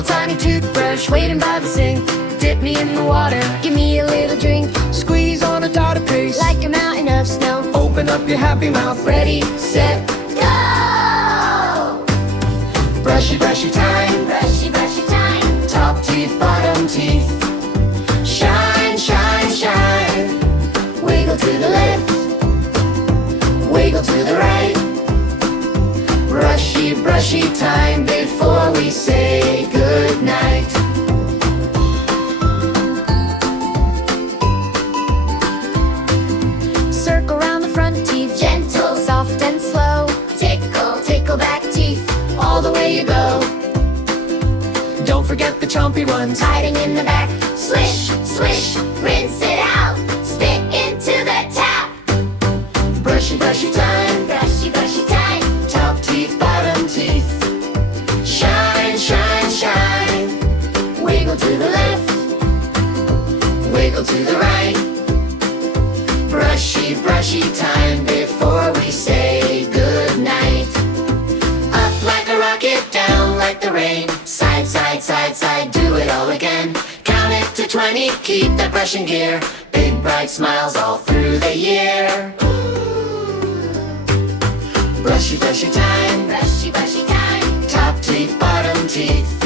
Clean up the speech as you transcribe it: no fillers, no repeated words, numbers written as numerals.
little tiny toothbrush waiting by the sink. Dip me in the water, give me a little drink. Squeeze on a dot of paste, Like a mountain of snow. open up your happy mouth. Ready, set, go! Brushy, brushy time. Brushy, brushy time. Top teeth, bottom teeth. Shine, shine, shine. Wiggle to the left, Wiggle to the right. Brushy, brushy time before we say goodnight. circle round the front teeth. Gentle, soft and slow. Tickle, tickle back teeth. All the way you go. Don't forget the chompy ones. Hiding in the back. Swish, swish, rinse it out. Spit into the tap. Brushy, brushy time. Brushy, brushy time. Top teeth, bottom teeth. Shine, shine, shine. Wiggle to the left, Wiggle to the right. Brushy, brushy time before we say goodnight. Up like a rocket, down like the rain. Side, side, side, side, do it all again. Count it to 20, keep that brushing gear. Big bright smiles all through the year. Brushy, brushy time. brushy, brushy time. Top teeth, bottom teeth.